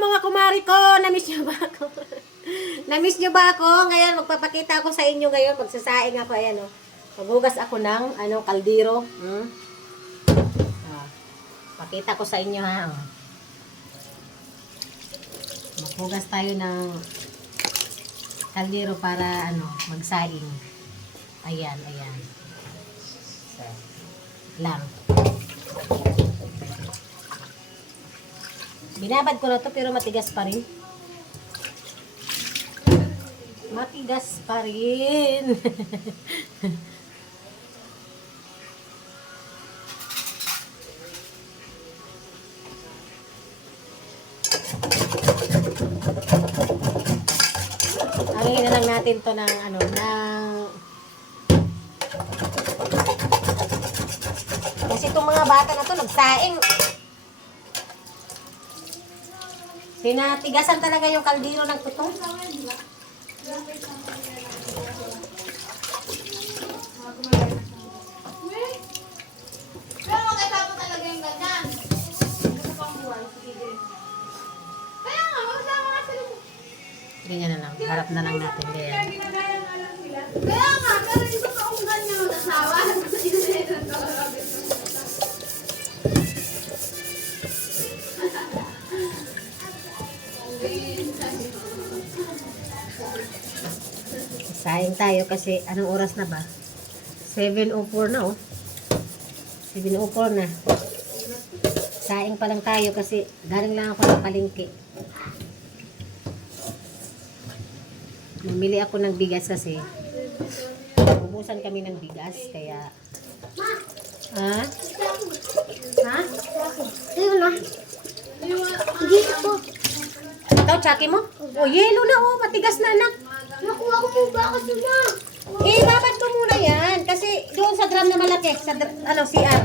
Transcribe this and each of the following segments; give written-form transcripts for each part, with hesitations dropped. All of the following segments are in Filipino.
mga kumari ko, na-miss nyo ba ako? Na-miss nyo ba ako? Ngayon, magpapakita ako sa inyo ngayon. Magsasaing ako, ayan o. Maghugas ako ng, kaldero. Pakita ko sa inyo ha. Maghugas tayo ng kaldero para, magsaing. Ayan, ayan. So, lang. Binabad ko na to pero matigas pa rin. Matigas pa rin. Aluin na lang natin to ng kasi itong mga bata na to nagsaing. Tinatigasan talaga yung kaldero ng tutong. Pero magkatapo talaga yung ganyan. Gusto pang buhay. Kaya nga, magsama nga sila. Ganyan na lang. Harap na lang natin. Ganyan. Kaya nga, pero hindi ko kung ganyan mag-asawa. Saing tayo kasi anong oras na ba? 7:04 na oh. 7:04 na. Saing pa lang tayo kasi galing lang ako ng palengke. Namili ako ng bigas kasi ubusan kami ng bigas kaya ha? Ha? Ayun na. Hindi po. Ito, tsaki mo? Oh, yelo na oh. Matigas na anak. Nakuha ko po ba ako suma? Ibabad ko muna yan. Kasi doon sa drum na malaki, sa CR.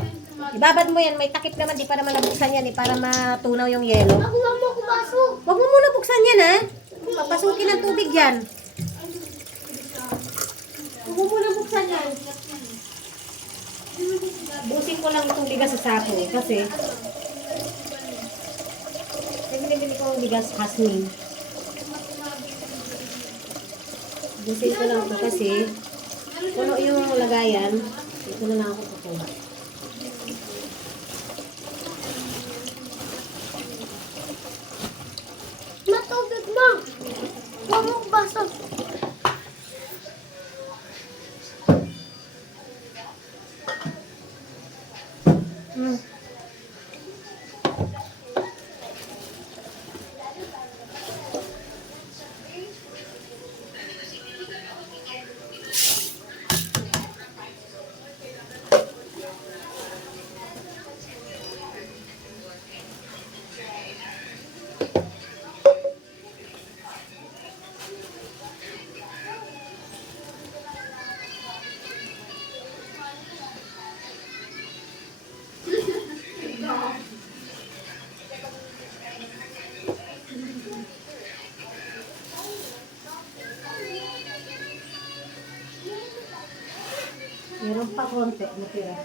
Ibabad mo yan. May takip naman. Di para malabuksan yan. Para matunaw yung yelo. Nakuha mo ako baso. Huwag mo muna buksan yan ha. Papasukin ng tubig yan. Huwag mo muna buksan yan. Busin ko lang itong bigas sa sako. Kasi binibili ko ang bigas Hasmin. Busin ko lang ito kasi puno yung lagayan. Ito na lang ako kukuha. Matubig mo. Huwag mo baso. Meron pa konti natira.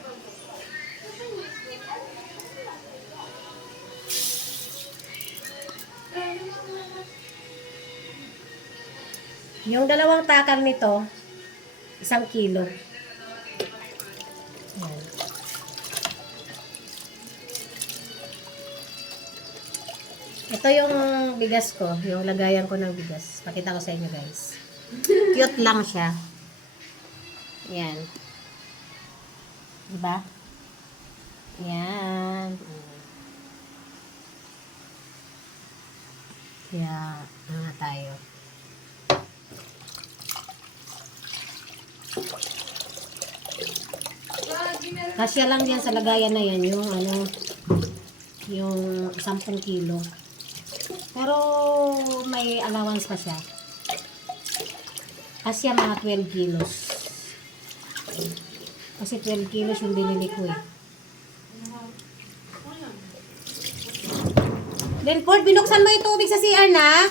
Yung dalawang takal nito, 1 kilo. Yan. Ito yung bigas ko, yung lagayan ko ng bigas. Pakita ko sa inyo guys. Cute lang siya. Yan. Diba? Yan. Kaya, tayo. Kasya lang yan sa lagayan na yan, yung 10 kilo. Pero, may allowance pa siya. Kasya mga 12 kilos. Kasi 12 kilos yung binili ko eh. Then, Ford, binuksan mo yung tubig sa CR na?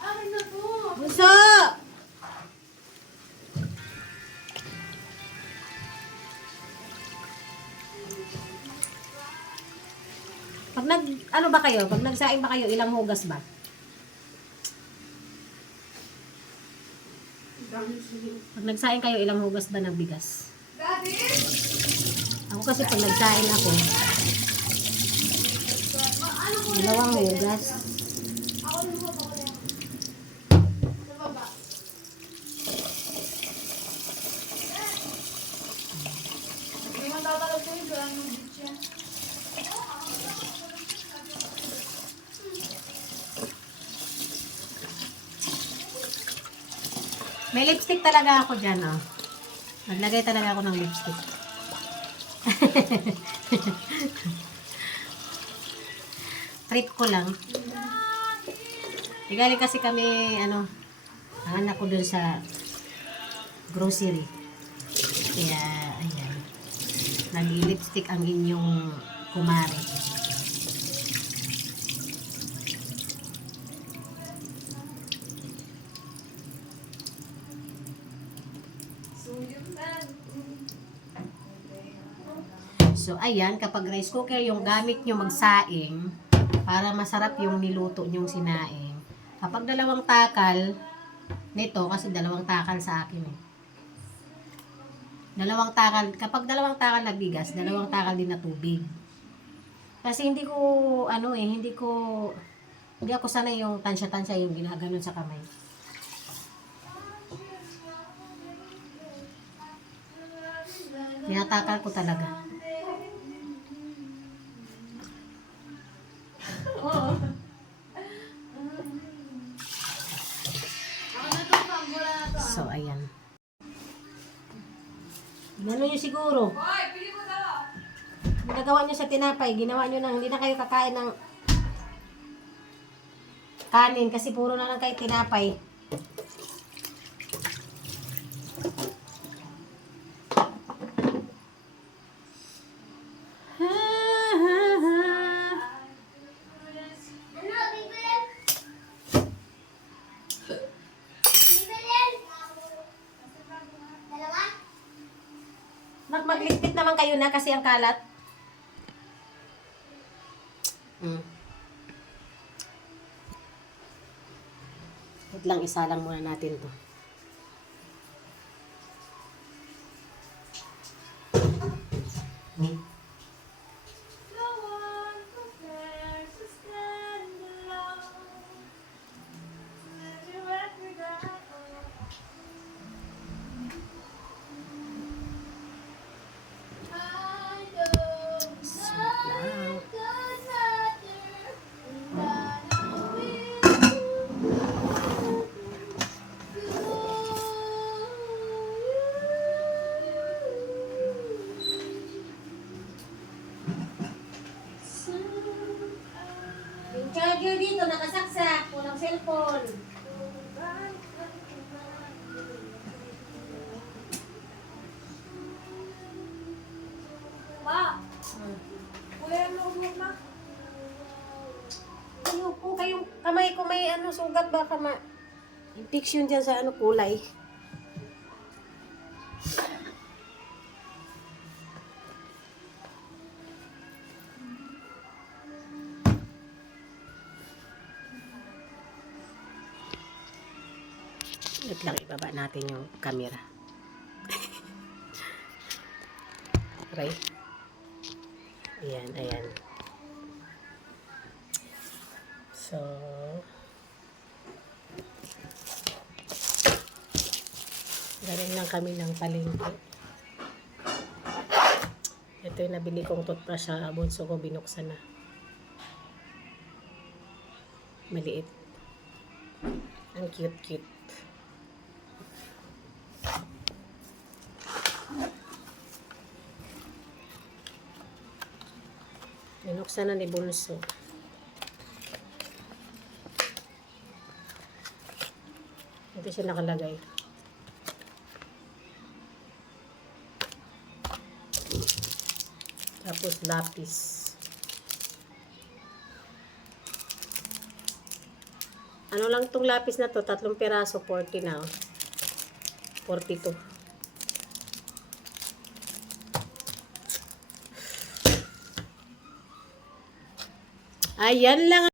Akin na po. Gusto! ano ba kayo? Pag nagsaing ba kayo, ilang hugas ba? Pag nagsaing kayo, ilang hugas ba ng bigas? Daddy? Ako kasi pag nagsaing ako, Ano ko 2 hugas. Ako yung mga ako na. Sa baba. Hindi man tatalog ko yung galang ng beach yan. May lipstick talaga ako dyan, oh. Naglagay talaga ako ng lipstick. Trip ko lang. Galing kasi kami, ang anak ko dun sa grocery. Kaya, ayan. Nag-lipstick ang inyong kumare. So, ayan, kapag rice cooker yung gamit nyo magsaing, para masarap yung niluto nyong sinaing. Kapag 2 takal, nito, kasi 2 takal sa akin eh. 2 takal, kapag 2 takal na bigas, 2 takal din na tubig. Kasi hindi ako sanay yung tansya-tansya yung ginaganon sa kamay. Tinatakal ko talaga. Oo. Ako na to, pambula na to. So, ayan. Gano'n nyo siguro. Hoy, pili mo daw. Ginagawa nyo sa tinapay, ginawa nyo hindi na kayo kakain ng kanin kasi puro na lang kayo tinapay. Magligpit naman kayo na kasi ang kalat. Wait lang, isa lang muna natin to. No one compares to stand alone. Let me recognize. I don't know it does matter. I know Yung charger dito nakasaksak, walang cellphone. Ma, kuya mo ma. Kung kayong kamay ko may sugat baka infection dyan sa kulay. Wait lang, ibaba natin yung camera. Okay. Ayan, ayan. So, galing lang kami ng palengke. Ito yung nabili kong toothbrush sa bunso ko, binuksan na. Maliit. Ang cute-cute. Binuksan na ni bunso. Ito siya nakalagay. Tapos lapis. Ano lang tong lapis na to? 3 piraso, 40 na. 42. Ayan lang